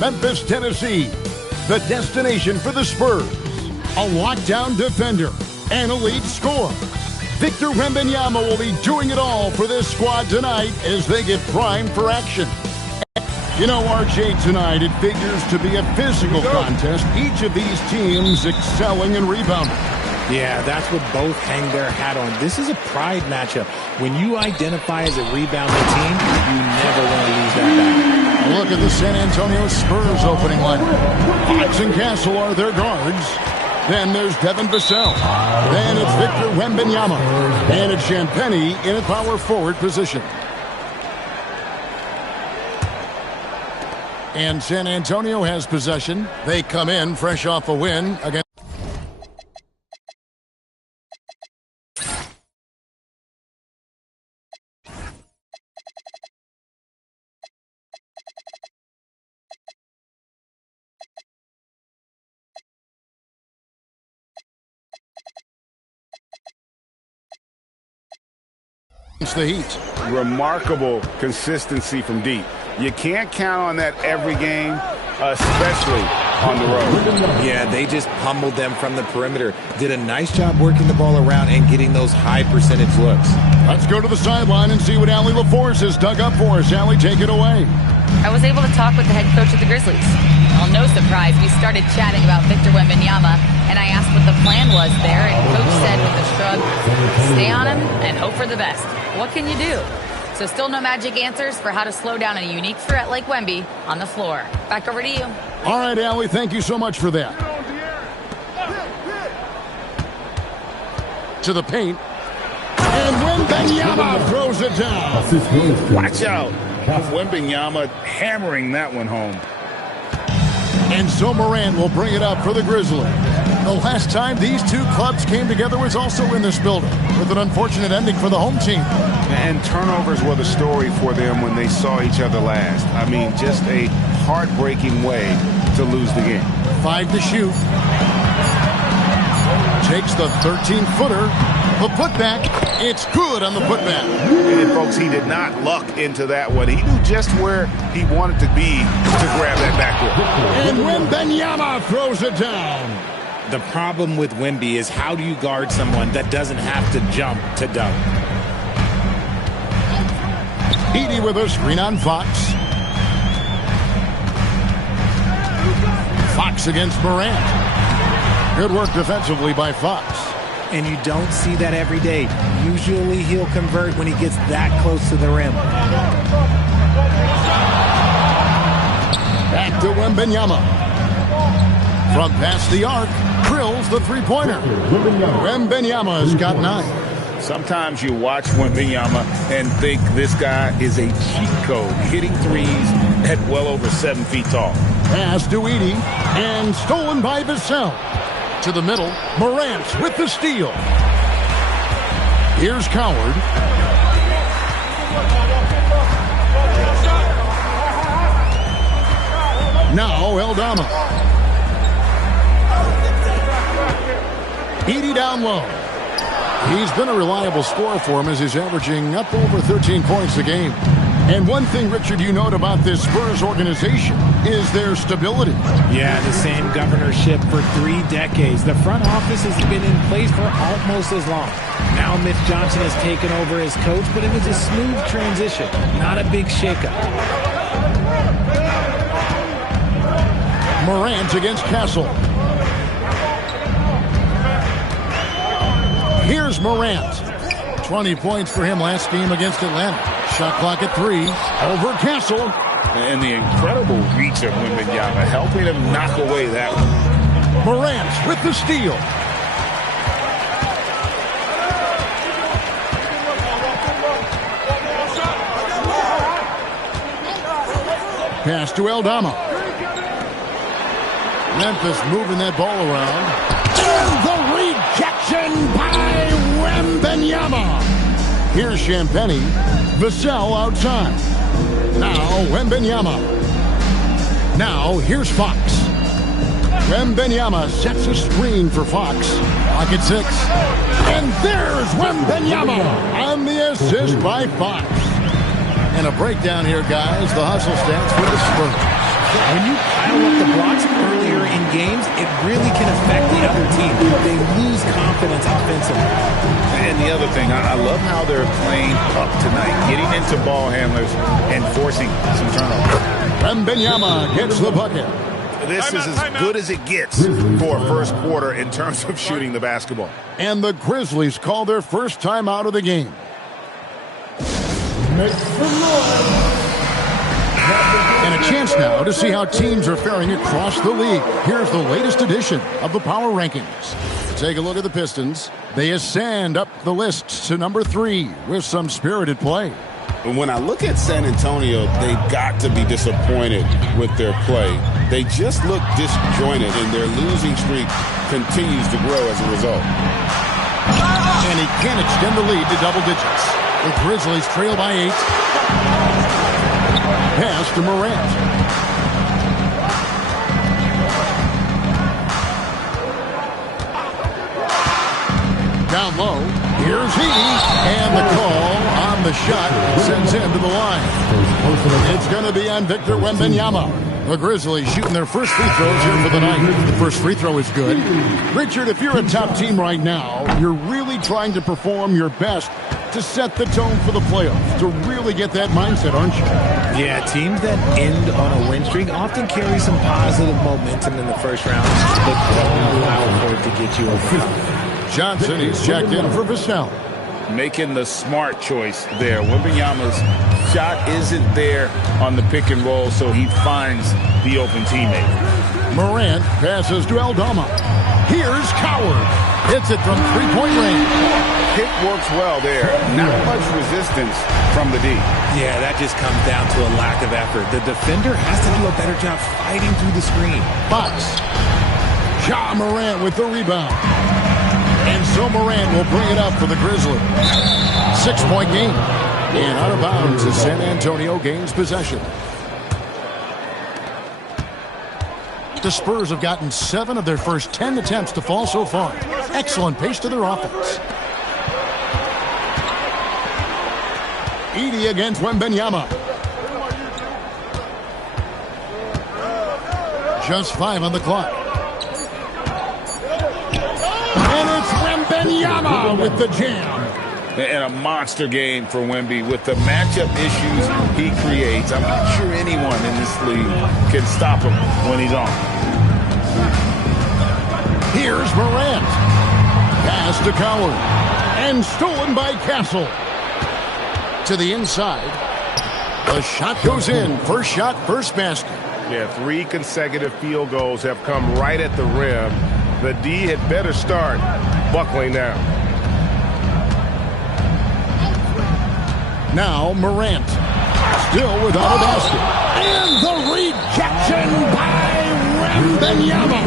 Memphis, Tennessee, the destination for the Spurs. A lockdown defender, an elite scorer. Victor Wembanyama will be doing it all for this squad tonight as they get primed for action. You know, RJ, tonight it figures to be a physical contest. Each of these teams excelling in rebounding. Yeah, that's what both hang their hat on. This is a pride matchup. When you identify as a rebounding team, you never want to lose that battle. Look at the San Antonio Spurs opening lineup. Fox and Castle are their guards. Then there's Devin Vassell. Then it's Victor Wembanyama. And it's Champagnie in a power forward position. And San Antonio has possession. They come in fresh off a win against the Heat. Remarkable consistency from deep. You can't count on that every game, especially on the road. Yeah, they just pummeled them from the perimeter. Did a nice job working the ball around and getting those high percentage looks. Let's go to the sideline and see what Allie LaForce has dug up for us. Allie, take it away. I was able to talk with the head coach of the Grizzlies. Well, no surprise, we started chatting about Victor Wembanyama, and I asked what the plan was there, and coach said with a shrug, stay on him and hope for the best. What can you do? So still no magic answers for how to slow down a unique threat like Wemby on the floor. Back over to you. All right, Allie, thank you so much for that. To the paint. And Wembanyama throws it down. Watch out. Wembanyama hammering that one home. And so Morant will bring it up for the Grizzlies. The last time these two clubs came together was also in this building, with an unfortunate ending for the home team. And turnovers were the story for them when they saw each other last. I mean, just a heartbreaking way to lose the game. 5 to shoot. Takes the 13-footer. The putback. It's good on the putback. And folks, he did not luck into that one. He knew just where he wanted to be to grab that backboard. And Wembanyama throws it down. The problem with Wemby is how do you guard someone that doesn't have to jump to dunk? Edey with a screen on Fox. Fox against Morant. Good work defensively by Fox. And you don't see that every day. Usually he'll convert when he gets that close to the rim. Back to Wembanyama. From past the arc, drills the three-pointer. Wembanyama's got 9. Sometimes you watch Wembanyama and think this guy is a cheat code, hitting threes at well over 7 feet tall. Pass to Edey, and stolen by Vassell. To the middle, Morant with the steal. Here's Coward. Now Eldama. Edey down low. He's been a reliable scorer for him as he's averaging up over 13 points a game. And one thing, Richard, you note about this Spurs organization is their stability. Yeah, the same governorship for 3 decades. The front office has been in place for almost as long. Now Mitch Johnson has taken over as coach, but it was a smooth transition, not a big shakeup. Morant against Castle. Here's Morant. 20 points for him last game against Atlanta. Shot clock at 3. Over Castle. And the incredible reach of Wembanyama, helping him knock away that one. Morant with the steal. Pass to Eldama. Memphis moving that ball around. And the rejection by Wembanyama. Here's Champagnie. Vassell outside. Now Wembanyama. Now here's Fox. Wembanyama sets a screen for Fox. Pocket 6. And there's Wembanyama on the assist by Fox. And a breakdown here, guys. The hustle stats for the Spurs. When you pile up the blocks earlier in games, it really can affect the other team. They lose confidence offensively. And the other thing, I love how they're playing up tonight, getting into ball handlers and forcing some turnovers. Wembanyama gets the bucket. This is as good as it gets for a first quarter in terms of shooting the basketball. And the Grizzlies call their first time out of the game. And a chance now to see how teams are faring across the league. Here's the latest edition of the Power Rankings. Take a look at the Pistons. They ascend up the list to number 3 with some spirited play. When I look at San Antonio, they've got to be disappointed with their play. They just look disjointed, and their losing streak continues to grow as a result. And he can't extend the lead to double digits. The Grizzlies trail by 8. Pass to Morant. Down low. Here's Heaney. And the call on the shot sends him to the line. It's going to be on Victor Wembanyama. The Grizzlies shooting their first free throws here for the night. The first free throw is good. Richard, if you're a top team right now, you're really trying to perform your best to set the tone for the playoffs, to really get that mindset, aren't you? Yeah, teams that end on a win streak often carry some positive momentum in the first round, but don't allow for it to get you over. Johnson, he's checked in for Vassell. Making the smart choice there. Wembanyama's shot isn't there on the pick and roll, so he finds the open teammate. Morant passes to Aldama. Here's Coward. Hits it from three-point range. Pick works well there. Not much resistance from the D. Yeah, that just comes down to a lack of effort. The defender has to do a better job fighting through the screen. Fox. Ja Morant with the rebound. And so Morant will bring it up for the Grizzlies. 6-point game. And out of bounds as San Antonio gains possession. The Spurs have gotten 7 of their first 10 attempts to fall so far. Excellent pace to their offense. Edey against Wembanyama. Just 5 on the clock. And it's Wembanyama with the jam. And a monster game for Wemby with the matchup issues he creates. I'm not sure anyone in this league can stop him when he's on. Here's Morant. Pass to Coward. And stolen by Castle. To the inside. The shot goes in. First shot, first basket. Yeah, 3 consecutive field goals have come right at the rim. The D had better start buckling down. Now Morant. Still without a basket. And the rejection by Wembanyama.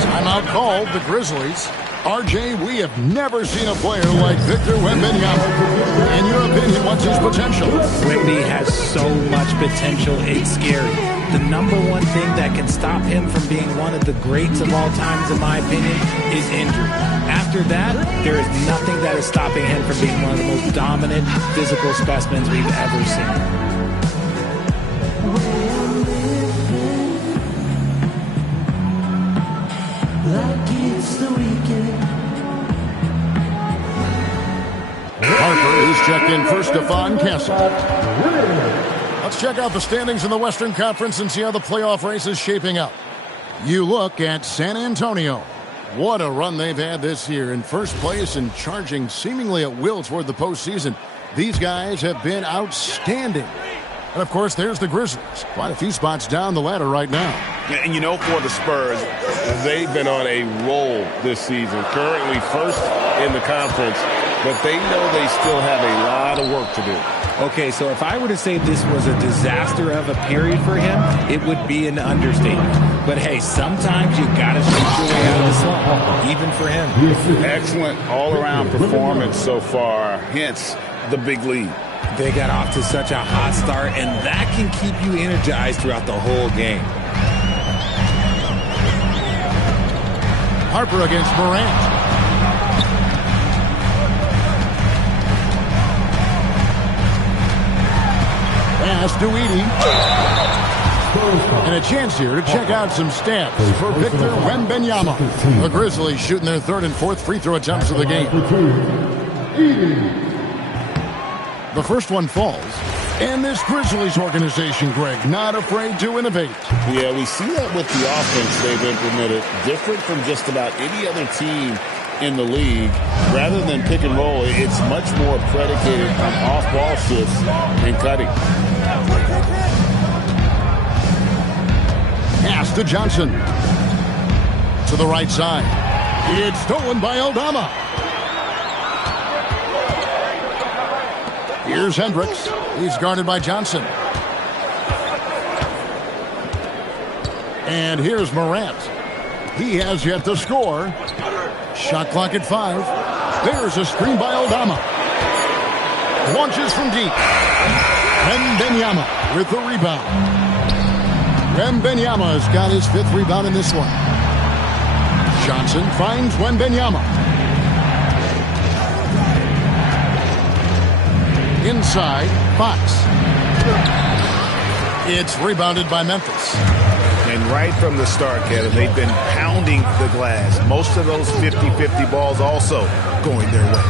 Timeout called the Grizzlies. RJ, we have never seen a player like Victor Wembanyama. In your opinion, what's his potential? Wemby has so much potential, it's scary. The number one thing that can stop him from being one of the greats of all times, in my opinion, is injury. After that, there is nothing that is stopping him from being one of the most dominant physical specimens we've ever seen. Harper is checked in for Stephon Castle. Let's check out the standings in the Western Conference and see how the playoff race is shaping up. You look at San Antonio. What a run they've had this year, in first place and charging seemingly at will toward the postseason. These guys have been outstanding. And, of course, there's the Grizzlies. Quite a few spots down the ladder right now. And, you know, for the Spurs, they've been on a roll this season. Currently first in the conference, but they know they still have a lot of work to do. Okay, so if I were to say this was a disaster of a period for him, it would be an understatement. But, hey, sometimes you got to shoot your way out of the slump, even for him. Excellent all-around performance so far, hence the big lead. They got off to such a hot start, and that can keep you energized throughout the whole game. Harper against Morant. Pass to Edey. And a chance here to check out some stats for Victor Wembanyama. The Grizzlies shooting their third and fourth free throw attempts of the game. The first one falls. And this Grizzlies organization, Greg, not afraid to innovate. Yeah, we see that with the offense they've implemented. Different from just about any other team in the league. Rather than pick and roll, it's much more predicated on off-ball shifts and cutting. Pass to Johnson. To the right side. It's stolen by Aldama. Here's Hendricks. He's guarded by Johnson. And here's Morant. He has yet to score. Shot clock at 5. There's a screen by Aldama. Launches from deep. Wembanyama with the rebound. Wembanyama has got his 5th rebound in this one. Johnson finds Wembanyama. Inside, Fox. It's rebounded by Memphis. And right from the start, Kevin, they've been pounding the glass. Most of those 50-50 balls also going their way.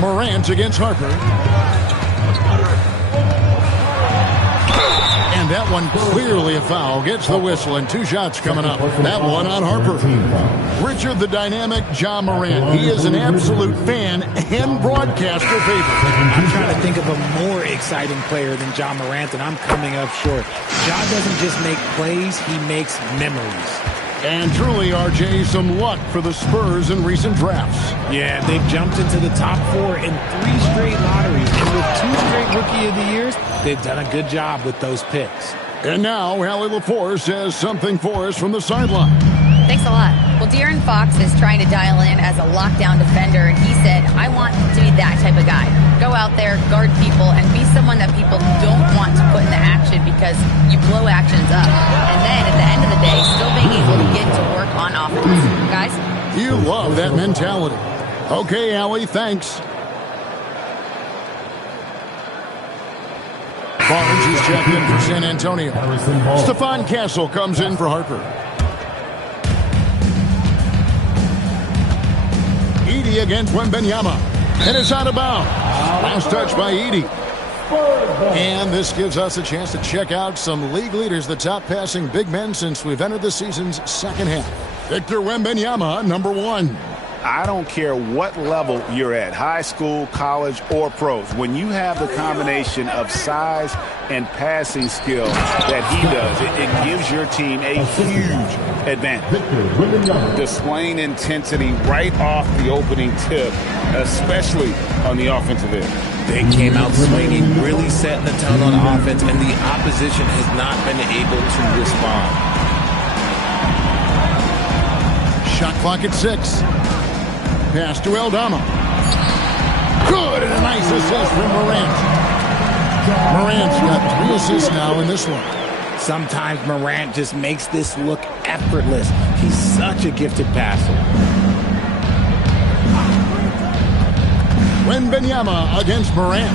Morant against Harper. And that one clearly a foul. Gets the whistle and 2 shots coming up. That one on Harper. Richard the Dynamic Ja Morant. He is an absolute fan and broadcaster favorite. I'm trying to think of a more exciting player than Ja Morant, and I'm coming up short. Ja doesn't just make plays, he makes memories. And truly, RJ, some luck for the Spurs in recent drafts. Yeah, they've jumped into the top 4 in 3 straight lotteries. And with 2 straight Rookie of the Years, they've done a good job with those picks. And now, Allie LaForce says something for us from the sideline. Thanks a lot. Well, De'Aaron Fox is trying to dial in as a lockdown defender, and he said, I want to be that type of guy. Go out there, guard people, and be someone that people don't want to put in the action because you blow actions up. And then, at the end of the day, still being able to get to work on offense. Guys? You love that mentality. Okay, Allie, thanks. Barnes is checked in for San Antonio. Stephon Castle comes in for Harper. Edey against Wembanyama. And it's out of bounds. Last touch by Edey. And this gives us a chance to check out some league leaders, the top passing big men since we've entered the season's second half. Victor Wembanyama, number 1. I don't care what level you're at, high school, college, or pros. When you have the combination of size and passing skill that he does, it gives your team a huge advantage. Displaying intensity right off the opening tip, especially on the offensive end. They came out swinging, really setting the tone on offense, and the opposition has not been able to respond. Shot clock at 6. Pass to Aldama. Good, and a nice assist from Morant. Morant's got 3 assists now in this one. Sometimes Morant just makes this look effortless. He's such a gifted passer. Wembanyama against Morant.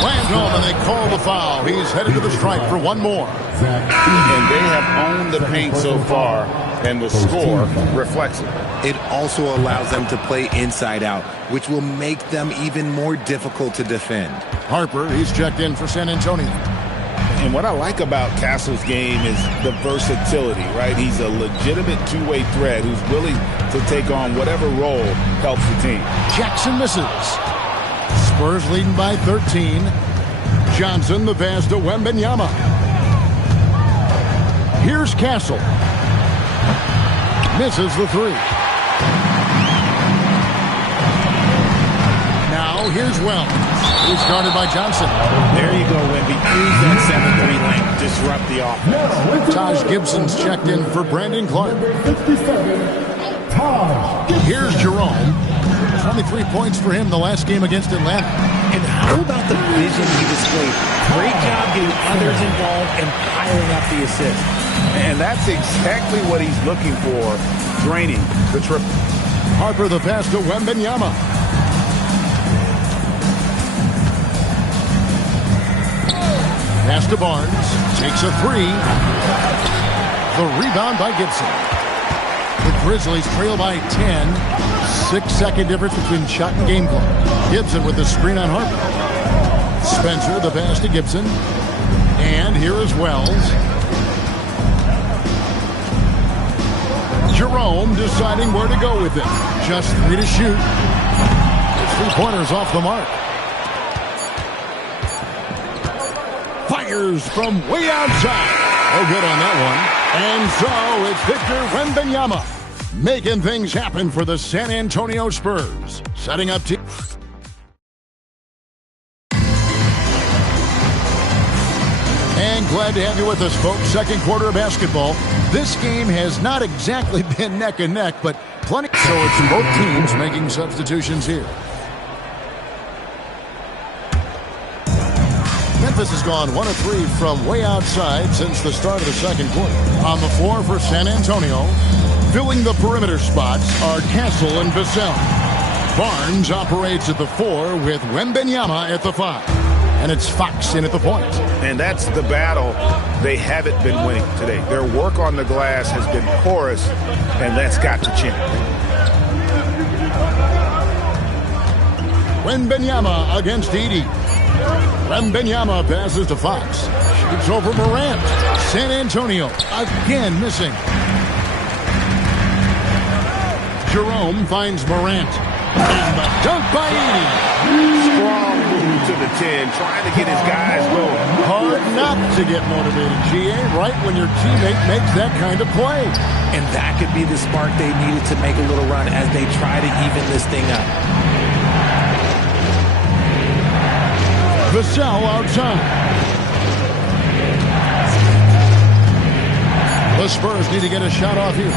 Slammed home, and they call the foul. He's headed to the stripe for one more. And they have owned the paint so far, and the score reflects it. It also allows them to play inside out, which will make them even more difficult to defend. Harper, he's checked in for San Antonio. And what I like about Castle's game is the versatility, right? He's a legitimate two-way threat who's willing to take on whatever role helps the team. Jackson misses. Spurs leading by 13. Johnson, the pass to Wembanyama. Here's Castle. Misses the 3. Now here's Wells. He's guarded by Johnson. There you go, Wemby. Use that 7-3 length. Disrupt the offense. Taj Gibson's checked in for Brandon Clark. Here's Jerome. 23 points for him the last game against Atlanta. And how about the vision he displayed? Great job getting others involved and piling up the assists. And that's exactly what he's looking for, draining the triple. Harper, the pass to Wembanyama. Pass to Barnes. Takes a three. The rebound by Gibson. The Grizzlies trail by 10. 6-second difference between shot and game clock. Gibson with the screen on Harper. Spencer, the pass to Gibson. And here is Wells. Jerome deciding where to go with it. Just 3 to shoot. His 3-pointers off the mark. Fires from way outside. Oh, good on that one. And so it's Victor Wembanyama making things happen for the San Antonio Spurs. Setting up to... And glad to have you with us, folks. Second quarter of basketball. This game has not exactly been neck and neck, but plenty. So it's both teams making substitutions here. Memphis has gone 1 of 3 from way outside since the start of the second quarter. On the floor for San Antonio, filling the perimeter spots are Castle and Vassell. Barnes operates at the 4 with Wembanyama at the 5. And it's Fox in at the point. And that's the battle they haven't been winning today. Their work on the glass has been porous, and that's got to change. Wembanyama against Edey. Wembanyama passes to Fox. Shoots over Morant. San Antonio again missing. Jerome finds Morant. And the dunk by Edey. Strong move to the 10, trying to get his guys going. Hard not to get motivated, GA, right when your teammate makes that kind of play. And that could be the spark they needed to make a little run as they try to even this thing up. Vassell outside. The Spurs need to get a shot off here.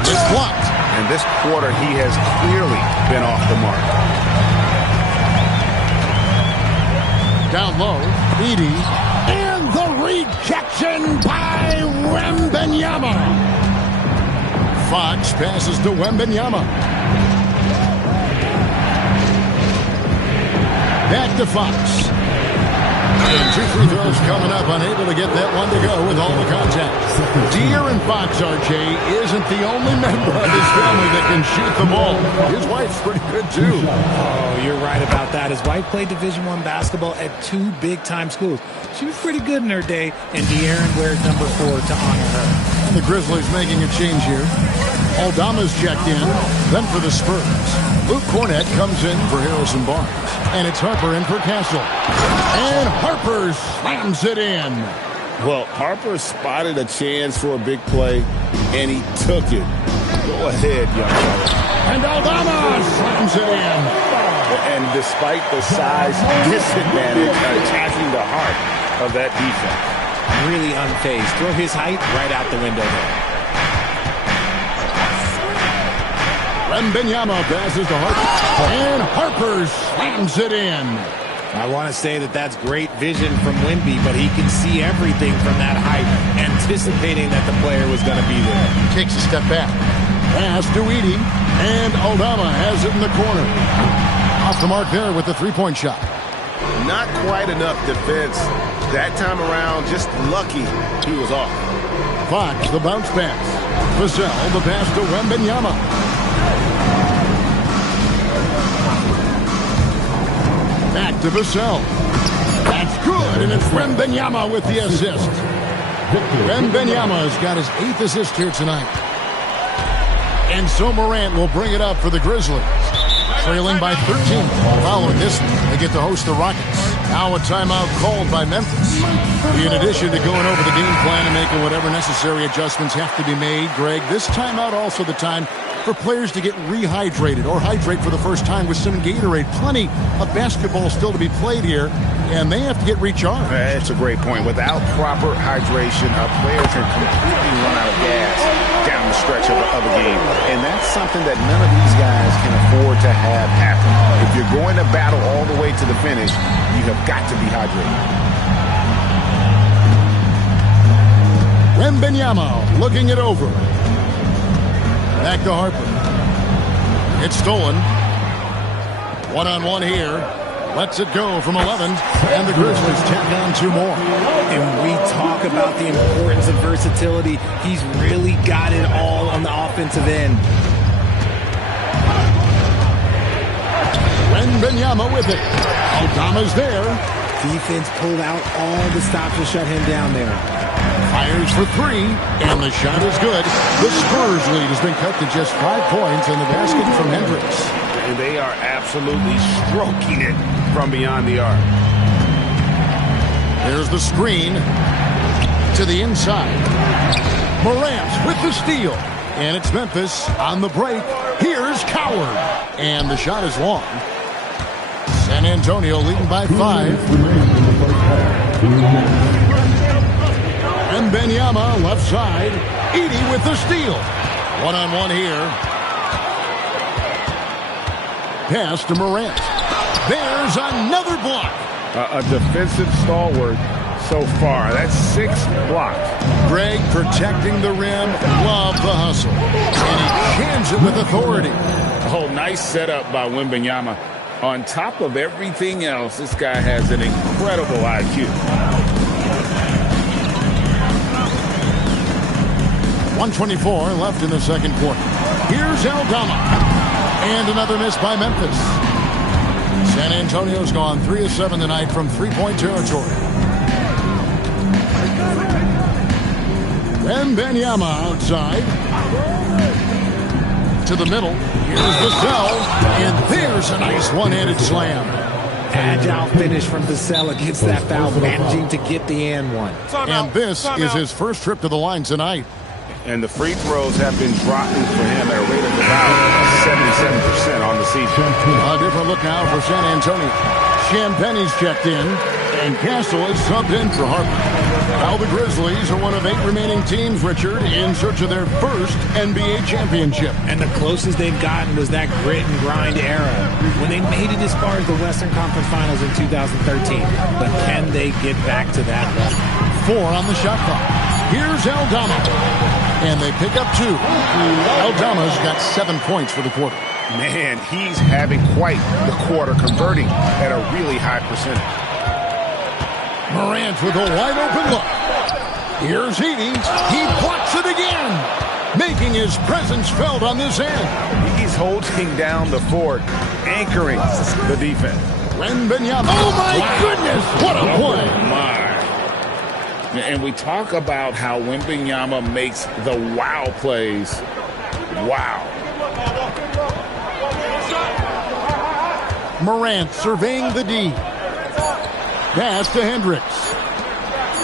It's blocked. And this quarter, he has clearly been off the mark. Down low, Edey. And the rejection by Wembanyama. Fox passes to Wembanyama. Back to Fox. And 2 free throws coming up, unable to get that one to go with all the contact. De'Aaron Fox, RJ, isn't the only member of his family that can shoot the ball. His wife's pretty good, too. Oh, you're right about that. His wife played Division I basketball at 2 big-time schools. She was pretty good in her day, and De'Aaron wears number 4 to honor her. And the Grizzlies making a change here. Aldama's checked in, then for the Spurs. Luke Cornett comes in for Harrison Barnes. And it's Harper in for Castle. And Harper slams it in. Well, Harper spotted a chance for a big play, and he took it. Go ahead, young fella. And Aldama slams it in. And despite the size disadvantage, attacking the heart of that defense. Really unfazed. Throw his height right out the window there. Wembanyama passes to Harper. And Harper slams it in. I want to say that that's great vision from Wemby, but he can see everything from that height, anticipating that the player was going to be there. Takes a step back. Pass to Edey. And Aldama has it in the corner. Off the mark there with the 3-point shot. Not quite enough defense. That time around, just lucky he was off. Fox, the bounce pass. Vassell, the pass to Wembanyama. Back to Vassell. That's good, and it's Wembanyama with the assist. Wembanyama's got his 8th assist here tonight. And so Morant will bring it up for the Grizzlies. Trailing by 13. Following this one, they get to host the Rockets. Now a timeout called by Memphis. In addition to going over the game plan and making whatever necessary adjustments have to be made, Greg, this timeout also the time for players to get rehydrated or hydrate for the first time with some Gatorade. Plenty of basketball still to be played here, and they have to get recharged. That's a great point. Without proper hydration, a player can completely run out of gas down the stretch of a game. And that's something that none of these guys can afford to have happen. If you're going to battle all the way to the finish, you have got to be hydrated. Wembanyama looking it over. Back to Harper. It's stolen. One-on-one here. lets it go from 11, and the Grizzlies tack on 2 more. And we talk about the importance of versatility. He's really got it all on the offensive end. Wembanyama with it. Aldama's there. Defense pulled out all the stops to shut him down there. Fires for 3, and the shot is good. The Spurs lead has been cut to just 5 points in the basket from Hendricks. And they are absolutely stroking it from beyond the arc. There's the screen to the inside. Morant with the steal. And it's Memphis on the break. Here's Coward. And the shot is long. San Antonio leading by 5. Wembanyama left side. Edey with the steal. One-on-one here. Pass to Morant. There's another block. A defensive stalwart so far. That's 6 blocks. Greg protecting the rim. Love the hustle. And he cans it with authority. Oh, nice setup by Wembanyama. On top of everything else, this guy has an incredible IQ. 1:24 left in the second quarter. Here's Aldama. And another miss by Memphis. San Antonio's gone 3 of 7 tonight from 3-point territory. Wembanyama outside. To the middle. Here's Vassell. And there's a nice one-handed slam. Agile finish from Vassell against that foul, managing to get the and one. And this is his first trip to the line tonight. And the free throws have been dropping for him at a rate of about 77% on the season. A different look now for San Antonio. Champagne's checked in, and Castle is subbed in for Harper. Now the Grizzlies are one of 8 remaining teams, Richard, in search of their first NBA championship. And the closest they've gotten was that grit and grind era, when they made it as far as the Western Conference Finals in 2013. But can they get back to that level? 4 on the shot clock. Here's Aldama. And they pick up 2. Aldama's got 7 points for the quarter. Man, he's having quite the quarter, converting at a really high percentage. Morant with a wide open look. Here's Edey. He blocks it again, making his presence felt on this end. He's holding down the fort, anchoring the defense. Wembanyama. Oh, my goodness. What a play. My. And we talk about how Wembanyama makes the wow plays. Wow. Morant surveying the D. Pass to Hendricks.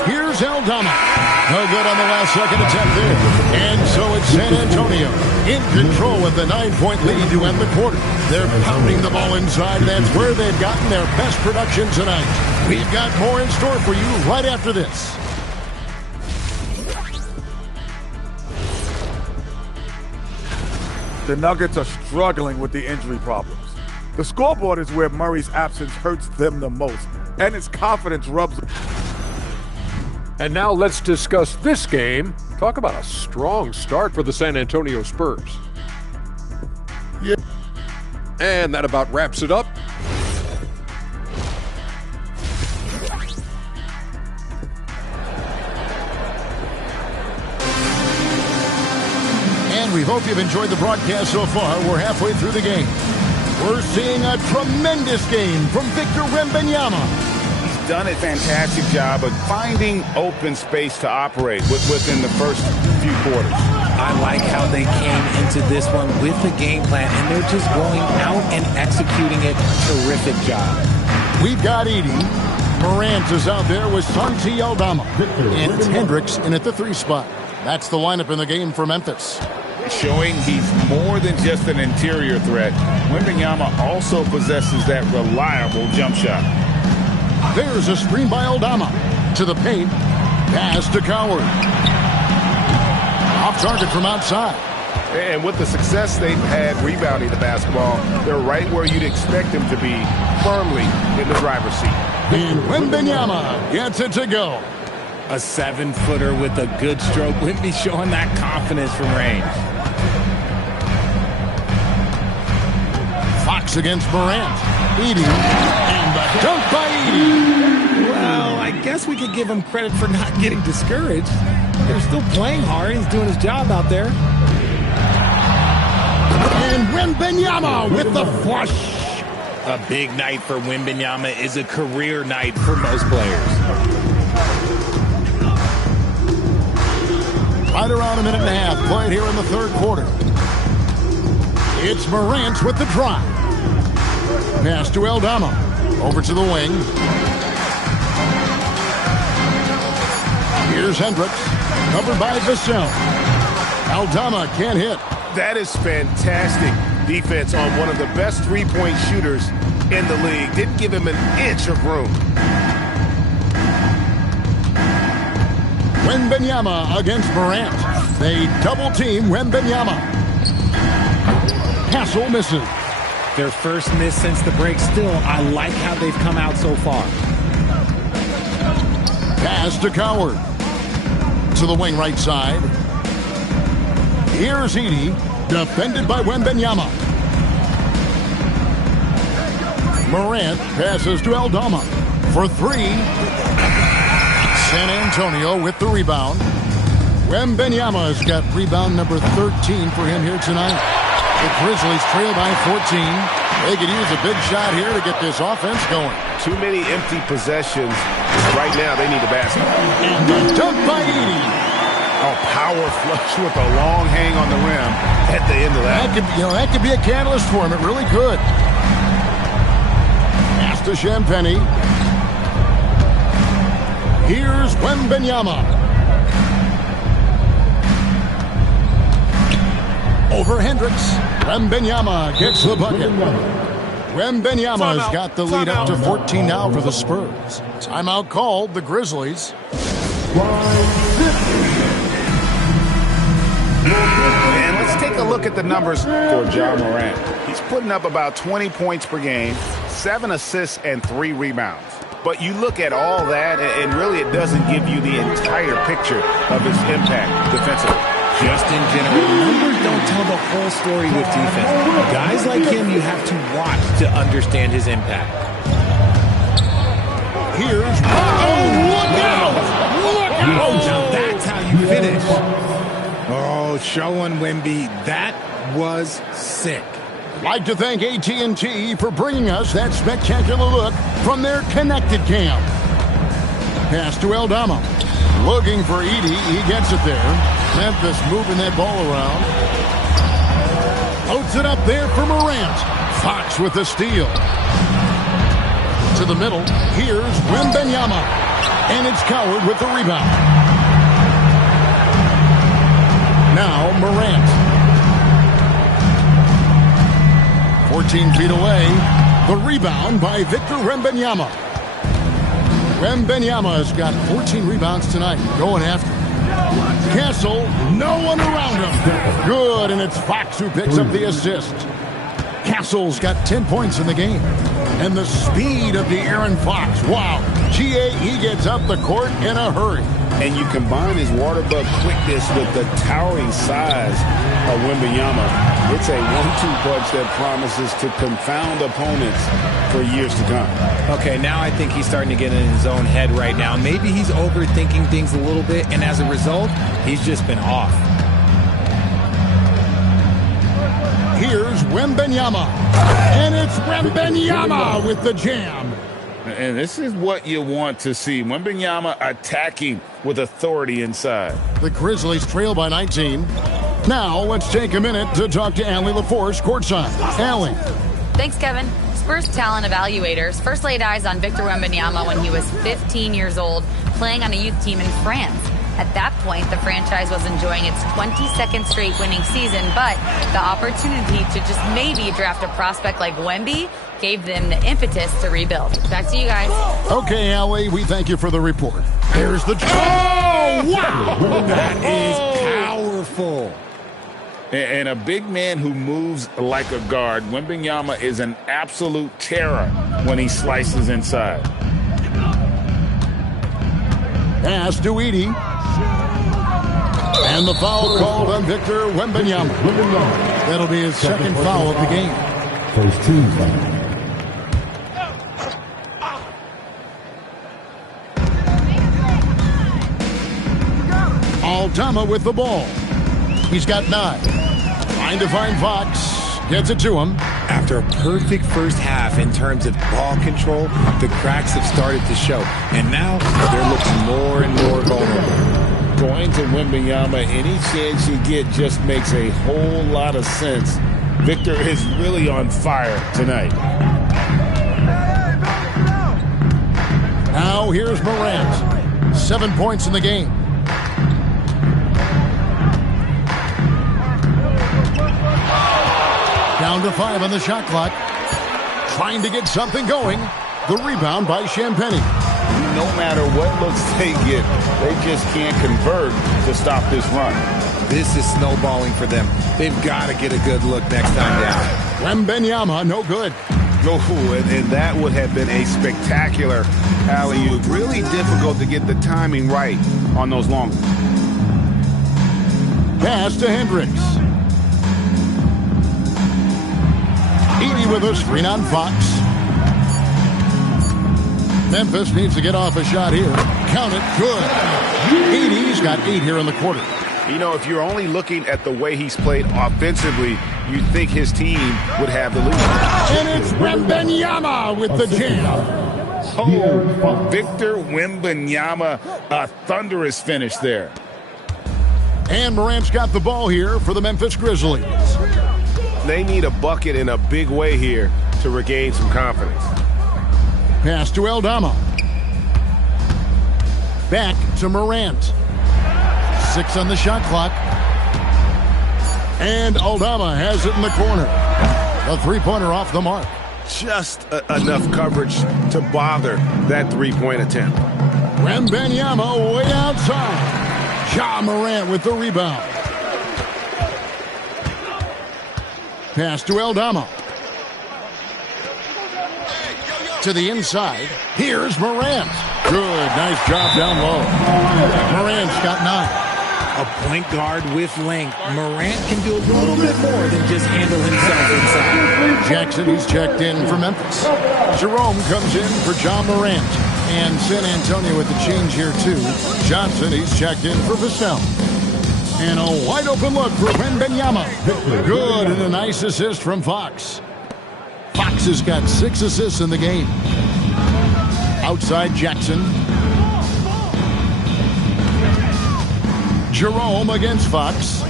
Here's Aldama. No good on the last second attempt there. And so it's San Antonio in control with the 9-point lead to end the quarter. They're pounding the ball inside. That's where they've gotten their best production tonight. We've got more in store for you right after this. The Nuggets are struggling with the injury problems. The scoreboard is where Murray's absence hurts them the most, and his confidence rubs. And now let's discuss this game. Talk about a strong start for the San Antonio Spurs. Yeah. And that about wraps it up. And we hope you've enjoyed the broadcast so far. We're halfway through the game. We're seeing a tremendous game from Victor Wembanyama. He's done a fantastic job of finding open space to operate within the first few quarters. I like how they came into this one with the game plan, and they're just going out and executing it. Terrific job. We've got Edey. Morant is out there with Santi Aldama. And it's Hendricks in at the 3 spot. That's the lineup in the game for Memphis. Showing he's more than just an interior threat. Wembanyama also possesses that reliable jump shot. There's a screen by Aldama. To the paint. Pass to Coward. Off target from outside. And with the success they've had rebounding the basketball, they're right where you'd expect them to be, firmly in the driver's seat. And Wembanyama gets it to go. A 7-footer with a good stroke. Wemby showing that confidence from range. Fox against Morant. Edey. And the dunk by Edey. Well, I guess we could give him credit for not getting discouraged. They're still playing hard. He's doing his job out there. And Wembanyama with the flush. A big night for Wembanyama is a career night for most players. Right around a minute and a half played here in the third quarter. It's Morant with the drive. Pass to Aldama. Over to the wing. Here's Hendricks. Covered by Vassell. Aldama can't hit. That is fantastic defense on one of the best three-point shooters in the league. Didn't give him an inch of room. Wembanyama against Morant. They double-team Wembanyama. Castle misses. Their first miss since the break. Still, I like how they've come out so far. Pass to Coward. To the wing right side. Here's Edey, defended by Wembanyama. Morant passes to Aldama for three. San Antonio with the rebound. Wembanyama's got rebound number 13 for him here tonight. The Grizzlies trail by 14. They could use a big shot here to get this offense going. Too many empty possessions. Right now, they need a basket. And the dunk by Edey. A power flush with a long hang on the rim at the end of that. That could be a catalyst for him. It really could. Pass to Champagny. Here's Wembanyama. Over Hendricks. Wembanyama gets the bucket. Wembanyama's got the lead up to 14 now for the Spurs. Timeout called, the Grizzlies. And let's take a look at the numbers for Ja Morant. He's putting up about 20 points per game, 7 assists, and 3 rebounds. But you look at all that, and really it doesn't give you the entire picture of his impact defensively. Just in general, numbers don't tell the whole story with defense. Guys like him, you have to watch to understand his impact. Here's... Oh, look out! Look out! Now that's how you finish. Oh, showing Wemby. That was sick. Like to thank AT&T for bringing us that spectacular look from their connected cam. Pass to Aldama. Looking for Edey. He gets it there. Memphis moving that ball around. Loads it up there for Morant. Fox with the steal. To the middle. Here's Wembanyama. And it's Coward with the rebound. Now Morant. 14 feet away. The rebound by Victor Wembanyama. Wembanyama's got 14 rebounds tonight. Going after him. Castle, no one around him. Good, and it's Fox who picks up the assist. Castle's got 10 points in the game. And the speed of the Aaron Fox. Wow. GA, he gets up the court in a hurry. And you combine his water bug quickness with the towering size of Wembanyama. It's a 1-2 punch that promises to confound opponents for years to come. Okay, now I think he's starting to get in his own head right now. Maybe he's overthinking things a little bit, and as a result, he's just been off. Here's Wembanyama. And it's Wembanyama with the jam. And this is what you want to see. Wembanyama attacking with authority inside. The Grizzlies trail by 19. Now, let's take a minute to talk to Allie LaForce courtside. Allie. Thanks, Kevin. Spurs talent evaluators first laid eyes on Victor Wembanyama when he was 15 years old, playing on a youth team in France. At that point, the franchise was enjoying its 22nd straight winning season, but the opportunity to just maybe draft a prospect like Wemby gave them the impetus to rebuild. Back to you guys. Okay, Allie, we thank you for the report. Here's the... Oh, wow! That is powerful. And a big man who moves like a guard, Wembanyama is an absolute terror when he slices inside. Pass to Edey. And the foul called on Victor Wembanyama. That'll be his second foul of the game. First team foul. Aldama with the ball. He's got 9. Trying to find Fox. Gets it to him. After a perfect first half in terms of ball control, the cracks have started to show. And now they're looking more and more vulnerable. Going to Wembanyama any chance you get just makes a whole lot of sense. Victor is really on fire tonight. Now here's Morant. 7 points in the game. Down to 5 on the shot clock. Trying to get something going. The rebound by Champagnie. No matter what looks they get, they just can't convert to stop this run. This is snowballing for them. They've got to get a good look next time down. Wembanyama, no good. And that would have been a spectacular alley-oop. Really difficult to get the timing right on those long. Pass to Hendricks. Edey with a screen on Fox. Memphis needs to get off a shot here. Count it. Good. Edey's got 8 here in the quarter. You know, if you're only looking at the way he's played offensively, you'd think his team would have the lead. And it's Wembanyama with the jam. Oh, Victor Wembanyama, a thunderous finish there. And Morant's got the ball here for the Memphis Grizzlies. They need a bucket in a big way here to regain some confidence. Pass to Aldama. Back to Morant. 6 on the shot clock. And Aldama has it in the corner. A three-pointer off the mark. Just enough coverage to bother that three-point attempt. Wembanyama way outside. Ja Morant with the rebound. Pass to Aldama. To the inside. Here's Morant. Good. Nice job down low. Morant's got 9. A point guard with length. Morant can do a little bit more than just handle himself inside. Jackson, he's checked in for Memphis. Jerome comes in for Ja Morant. And San Antonio with the change here, too. Johnson, he's checked in for Vassell. And a wide open look for Wembanyama. Good, and a nice assist from Fox. Fox has got 6 assists in the game. Outside Jackson. Jerome against Fox.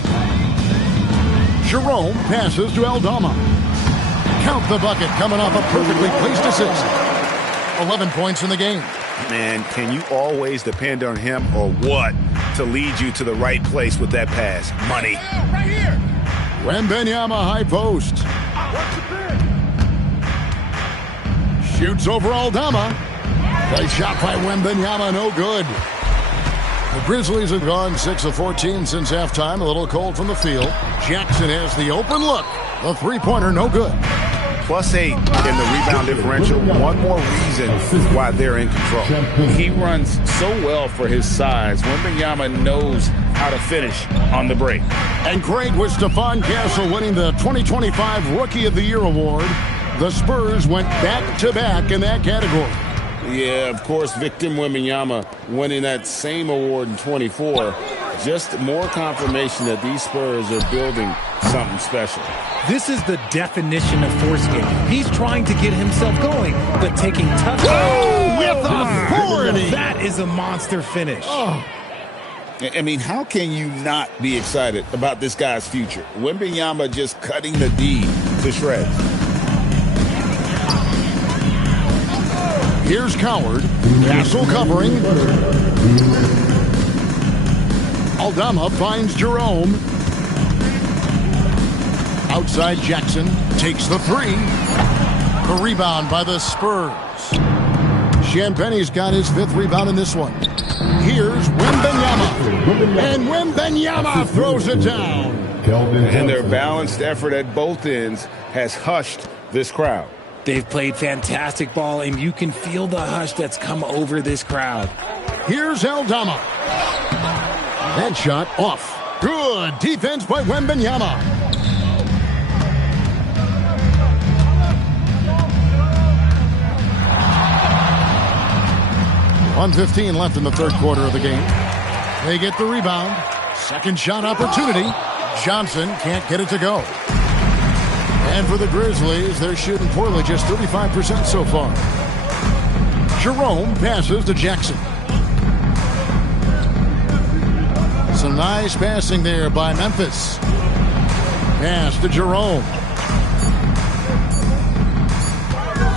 Jerome passes to Aldama. Count the bucket coming off a perfectly placed assist. 11 points in the game. Man, can you always depend on him or what to lead you to the right place with that pass? Money. Right here. Wembanyama high post. Shoots over Aldama. Nice shot by Wembanyama, no good. The Grizzlies have gone 6 of 14 since halftime. A little cold from the field. Jackson has the open look. The three-pointer, no good. +8 in the rebound differential. One more reason why they're in control. He runs so well for his size. Wembanyama knows how to finish on the break. And great with Stephon Castle winning the 2025 Rookie of the Year award. The Spurs went back-to-back in that category. Yeah, of course, Victor Wembanyama winning that same award in 24. Just more confirmation that these Spurs are building something special. This is the definition of force game. He's trying to get himself going, but taking tough... Oh, with authority! That is a monster finish. Oh. I mean, how can you not be excited about this guy's future? Wembanyama just cutting the D to shreds. Here's Coward. Castle covering. Aldama finds Jerome. Outside Jackson takes the 3. The rebound by the Spurs. Champagnie's got his 5th rebound in this one. Here's Wembanyama. And Wembanyama throws it down. And their balanced effort at both ends has hushed this crowd. They've played fantastic ball, and you can feel the hush that's come over this crowd. Here's Aldama. That shot off. Good defense by Wembanyama. .115 left in the third quarter of the game. They get the rebound. Second shot opportunity. Johnson can't get it to go. And for the Grizzlies, they're shooting poorly, just 35% so far. Jerome passes to Jackson. Some nice passing there by Memphis. Pass to Jerome.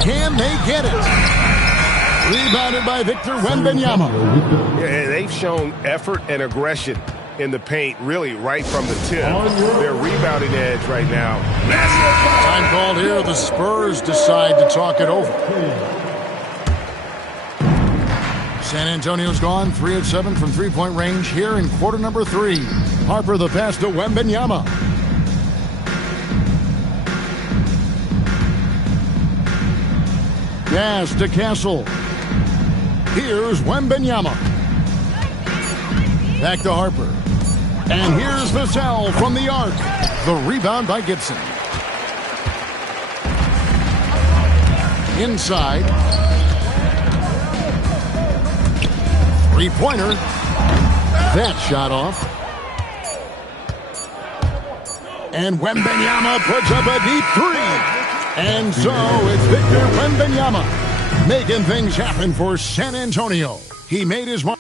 Can they get it? Rebounded by Victor Wembanyama. Yeah, they've shown effort and aggression in the paint, really right from the tip. Their rebounding edge right now. Massive. Time called here. The Spurs decide to talk it over. San Antonio's gone 3 of 7 from three-point range here in quarter number 3. Harper the pass to Wembanyama. Pass to Castle. Here's Wembanyama. Back to Harper. And here's Vassell from the arc. The rebound by Gibson. Inside. Three-pointer. That shot off. And Wembanyama puts up a deep 3. And so it's Victor Wembanyama making things happen for San Antonio. He made his mark.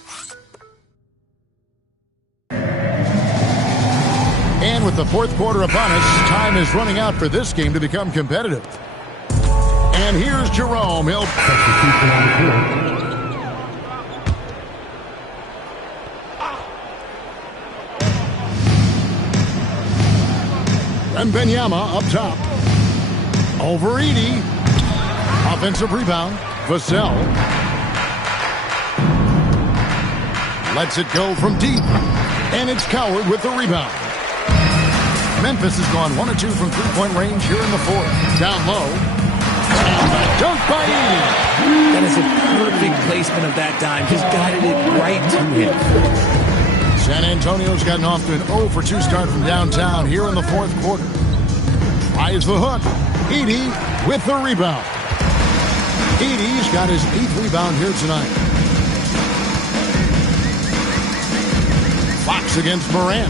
And with the fourth quarter upon us, time is running out for this game to become competitive. And here's Jerome. He'll Wembanyama up top. Over Edey. Offensive rebound. Vassell. Lets it go from deep. And it's Coward with the rebound. Memphis has gone 1 of 2 from three-point range here in the fourth. Down low. And the dunk by Edey. That is a perfect placement of that dime. Just guided it right to him. San Antonio's gotten off to an 0 for 2 start from downtown here in the fourth quarter. Tries the hook. Edey with the rebound. Edey's got his 8th rebound here tonight. Fox against Morant.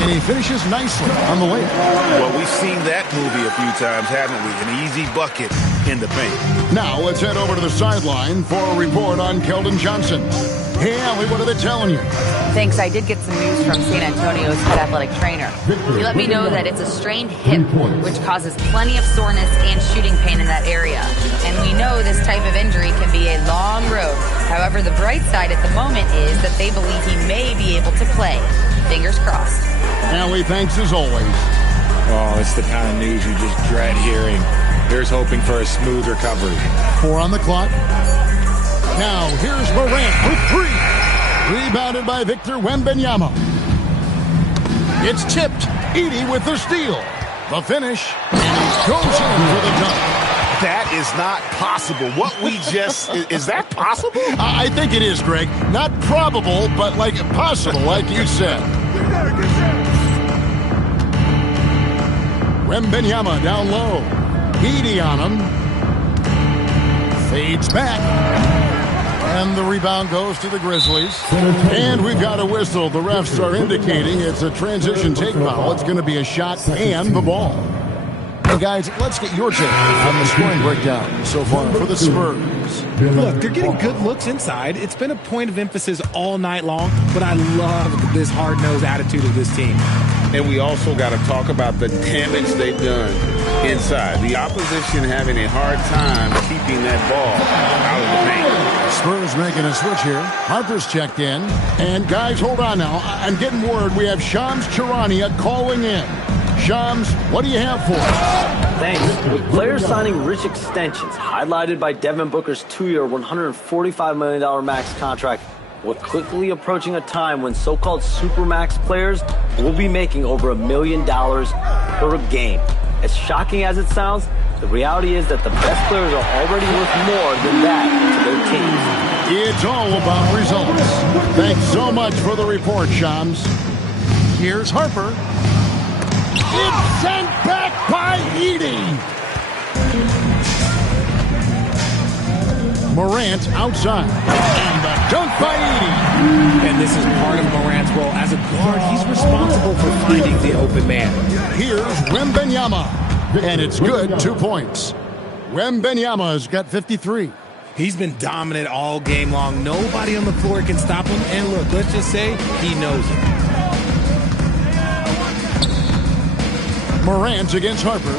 And he finishes nicely on the way. Well, we've seen that movie a few times, haven't we? An easy bucket in the paint. Now let's head over to the sideline for a report on Keldon Johnson. Hey, Allie, what are they telling you? Thanks. I did get some news from San Antonio's head athletic trainer. He let me know that it's a strained hip, which causes plenty of soreness and shooting pain in that area. And we know this type of injury can be a long road. However, the bright side at the moment is that they believe he may be able to play. Fingers crossed. Allie, thanks as always. Oh, it's the kind of news you just dread hearing. Here's hoping for a smooth recovery. 4 on the clock. Now, here's Morant for 3. Rebounded by Victor Wembanyama. It's tipped. Edey with the steal. The finish. And he goes in for the dunk. That is not possible. What we just... is that possible? I think it is, Greg. Not probable, but like possible, like you said. Wembanyama down low. Edey on him. Fades back. And the rebound goes to the Grizzlies. And we've got a whistle. The refs are indicating it's a transition take foul. It's going to be a shot and the ball. Hey, guys, let's get your take on the scoring breakdown so far for the Spurs. Look, they're getting good looks inside. It's been a point of emphasis all night long, but I love this hard-nosed attitude of this team. And we also got to talk about the damage they've done inside. The opposition having a hard time keeping that ball out of the paint. Spurs making a switch here. Harper's checked in. And guys, hold on now. I'm getting word we have Shams Charania calling in. Shams, what do you have for us? Thanks. With players signing rich extensions, highlighted by Devin Booker's 2-year, $145 million max contract, we're quickly approaching a time when so-called supermax players will be making over $1 million per game. As shocking as it sounds, the reality is that the best players are already worth more than that to their teams. It's all about results. Thanks so much for the report, Shams. Here's Harper. It's sent back by Edey. Morant outside. And the dunk by Edey. And this is part of Morant's role. As a guard, he's responsible for finding the open man. Here's Wembanyama. And it's good, 2 points. Wembanyama's got 53. He's been dominant all game long. Nobody on the floor can stop him. And look, let's just say he knows it. Morant against Harper.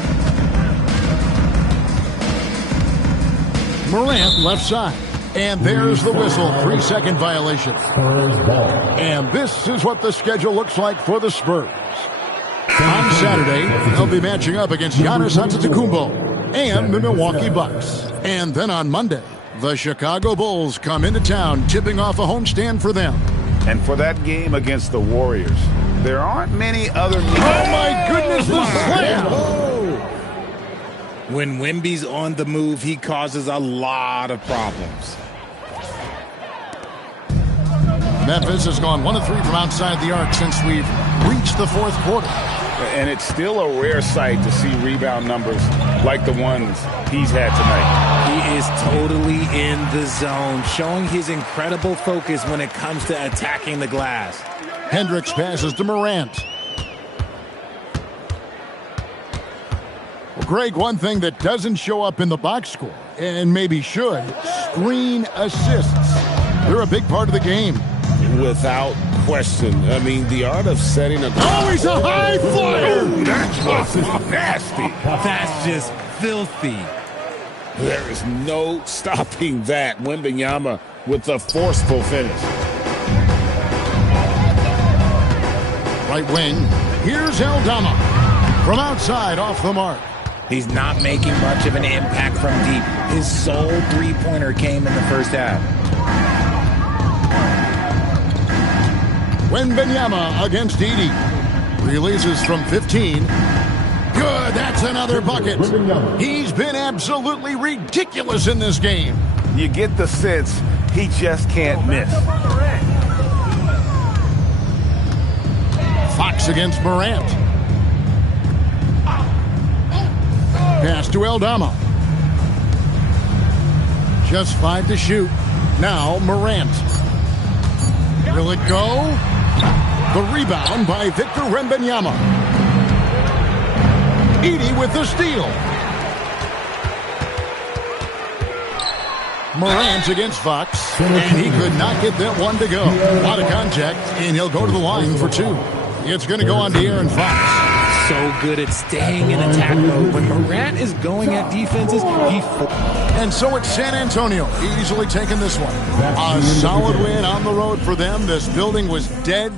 Morant left side. And there's the whistle. 3-second violation. And this is what the schedule looks like for the Spurs. On Saturday, they'll be matching up against Giannis Antetokounmpo and the Milwaukee Bucks. And then on Monday, the Chicago Bulls come into town, tipping off a homestand for them. And for that game against the Warriors, there aren't many other... Oh, my goodness, the slam! When Wemby's on the move, he causes a lot of problems. Memphis has gone 1 of 3 from outside the arc since we've reached the fourth quarter. And it's still a rare sight to see rebound numbers like the ones he's had tonight. He is totally in the zone, showing his incredible focus when it comes to attacking the glass. Hendricks passes to Morant. Well, Greg, one thing that doesn't show up in the box score, and maybe should, screen assists. They're a big part of the game. Without question. I mean, the art of setting a... Oh, he's a high flyer! That's just nasty. That's just filthy. There is no stopping that. Wembanyama with a forceful finish. Right wing. Here's Aldama. From outside, off the mark. He's not making much of an impact from deep. His sole three-pointer came in the first half. Wembanyama against Edey. Releases from 15. Good, that's another bucket. He's been absolutely ridiculous in this game. You get the sense he just can't miss. Fox against Morant. Pass to Aldama. Just 5 to shoot. Now Morant. Will it go? The rebound by Victor Wembanyama. Edey with the steal. Morant against Fox. And he could not get that one to go. A lot of contact, and he'll go to the line for 2. It's going to go on to Aaron Fox. So good at staying in attack mode. When Morant is going at defenses, and so it's San Antonio easily taking this one. A solid win on the road for them. This building was dead